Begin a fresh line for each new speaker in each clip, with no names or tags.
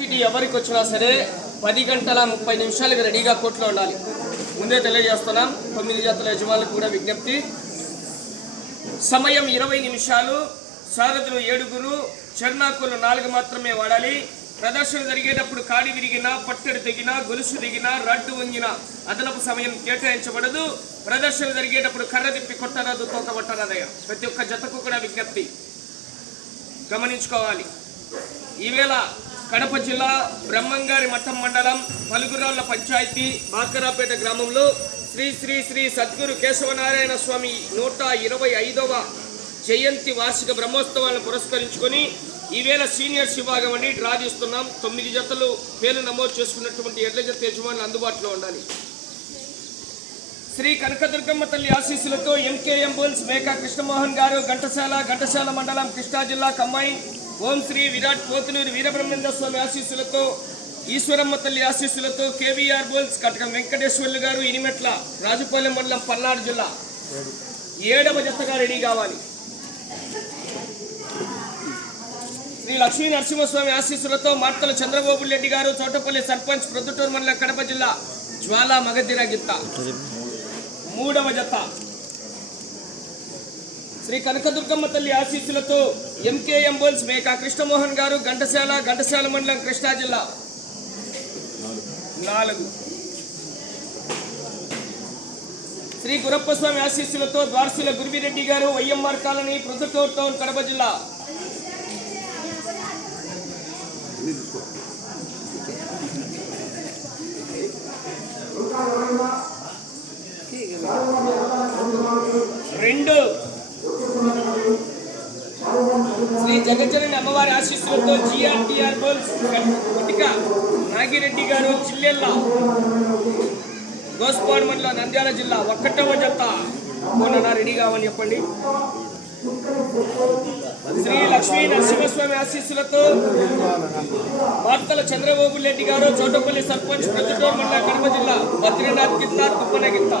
City ఎవరికి వచ్చినా సరే పది గంటల ముప్పై నిమిషాలకు రెడీగా కోర్టులో ఉండాలి. ముందే తెలియజేస్తున్నాం తొమ్మిది జతల యజమానులకు కూడా విజ్ఞప్తి. సమయం ఇరవై నిమిషాలు సారథులు ఏడుగురు చర్నాకులు నాలుగు మాత్రమే వాడాలి. ప్రదర్శన జరిగేటప్పుడు కాడి విరిగినా పట్టడి తెగినా గొలుసు దిగినా రడ్డు వంగిన అదనపు సమయం కేటాయించబడదు. ప్రదర్శన జరిగేటప్పుడు కర్ర తిప్పి కొట్టరాదు తోకబట్టరాదయ్య ప్రతి ఒక్క జతకు కూడా విజ్ఞప్తి. గమనించుకోవాలి. ఈవేళ కడప జిల్లా బ్రహ్మంగారి మఠం మండలం పలుగురాళ్ళ పంచాయతీ బాకరాపేట గ్రామంలో శ్రీ శ్రీ శ్రీ సద్గురు కేశవనారాయణ స్వామి నూట ఇరవై ఐదవ జయంతి వార్షిక బ్రహ్మోత్సవాలను పురస్కరించుకొని ఈవేళ సీనియర్స్ విభాగం అని డ్రా చేస్తున్నాం. తొమ్మిది జతలు పేర్లు నమోదు చేసుకున్నటువంటి ఎడ్ల జత యజమానులు అందుబాటులో ఉండాలి. శ్రీ కనకదుర్గమ్మ తల్లి ఆశీస్సులతో ఎంకేఎం బుల్స్ మేకా కృష్ణమోహన్ గారు ఘంటసాల ఘంటసాల మండలం కృష్ణా జిల్లా కమ్మాయి ఓం శ్రీ విరాట్ పోతులూరి వీరబ్రహ్మేంద్ర స్వామి ఆశీస్సులతో ఈశ్వరమ్మ తల్లి ఆశీస్సులతో కేవీఆర్ బోల్స్ కటకం వెంకటేశ్వర్లు గారు ఇనిమెట్ల రాజుపాలెం మండలం పల్నాడు జిల్లా. ఏడవ జతగా రెడీ కావాలి. శ్రీ లక్ష్మీ నరసింహస్వామి ఆశీస్సులతో మార్తల చంద్రబాబు రెడ్డి గారు చోటపల్లి సర్పంచ్ ప్రొద్దుటూరు మండలం కడప జిల్లా జ్వాలా మగధిర గిత్త. మూడవ జత. శ్రీ కనకదుర్గమ్మ తల్లి ఆశీస్సులతో ఎంకేఎం బోల్స్ మేకా కృష్ణమోహన్ గారు ఘంటసాల ఘంటసాల మండలం కృష్ణా జిల్లా. నాలుగు. శ్రీ గురప్ప స్వామి ఆశీస్సులతో ద్వారసుల గురువిరెడ్డి గారు వైఎంఆర్ కాలనీ ప్రొజెక్టోర్ టౌన్ కడప జిల్లా. రెండు. శ్రీ జగజ్జనని అమ్మవారి ఆశీస్సులతో జిఆర్టీఆర్ బోల్స్ గుటిక నాగిరెడ్డి గారు చిల్లెల్లా గోస్పాడ్ మండలం నంద్యాల జిల్లా ఒక్కటవ జత. మొన్న రెడీ కావని చెప్పండి. శ్రీ లక్ష్మీ నరసింహస్వామి ఆశీస్సులతో వార్తల చంద్రబాబు రెడ్డి గారు చోటపల్లి సర్పంచ్ ప్రతిటూరు మండల కడప జిల్లా బద్రీనాథ్ గిత్త కుప్పన గిత్త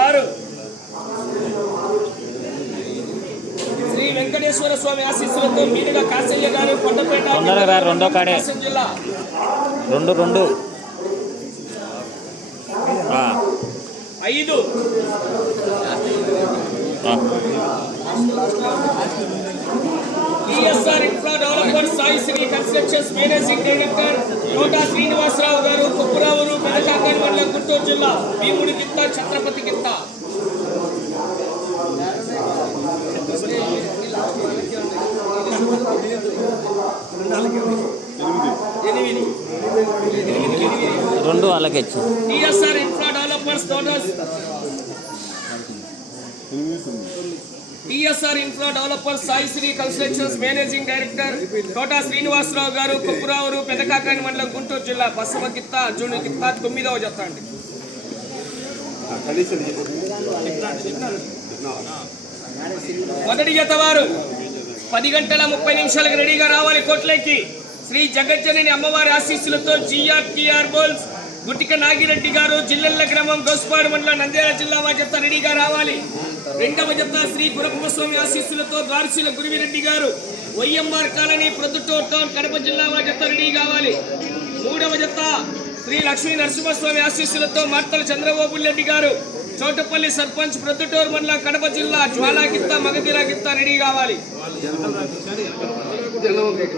ఆరు శ్రీ వెంకటేశ్వర స్వామి ఆశీస్సులతో మీదుగా కాశల్య గారు కొండపేట
రెండో కాడే.
జిల్లా
రెండు రెండు
ఐదు. ESR infra development Sai Sri constructions managing director నోటా శ్రీనివాసరావు గారు కుప్పరావులు పెదకాకని మండలం గుంటూరు జిల్లా భీముడి గిత్త ఛత్రపతి గిత్త ఎనిమిది
రెండు అలాగే ఇచ్చి.
TSR infra developers donors TSR infra developers Sai Sri constructions managing director Thota Srinivasarao గారు కుప్పురావురు పెదకాకాని మండలం గుంటూరు జిల్లా బసవ గిత్త అర్జునుడి గిత్త తొమ్మిదవ జత అండి. మొదటి జత వారు. పది గంటల ముప్పై నిమిషాలకు రెడీగా రావాలి కోట్లకి. శ్రీ జగజ్జనని అమ్మవారి ఆశీస్సులతో జిఆర్టీఆర్ బోల్స్ గుట్టిక నాగిరెడ్డి గారు జిల్లెళ్ళ గ్రామం గోస్పాడు మండలం నంద్యాల జిల్లా మా రెడీగా రావాలి. రెండవ జత శ్రీ గురప్పస్వామి ఆశీస్సులతో ద్వారశీల గురువిరెడ్డి గారు YMR colony Proddatur town Kadapa జిల్లా మా రెడీ కావాలి. మూడవ జత శ్రీ లక్ష్మీ నరసింహస్వామి ఆశీస్సులతో మార్తల చంద్రబాబు రెడ్డి గారు చోటపల్లి సర్పంచ్ ప్రొద్దుటూరు మండలం కడప జిల్లా జ్వాలా గిత్త రెడీ కావాలి.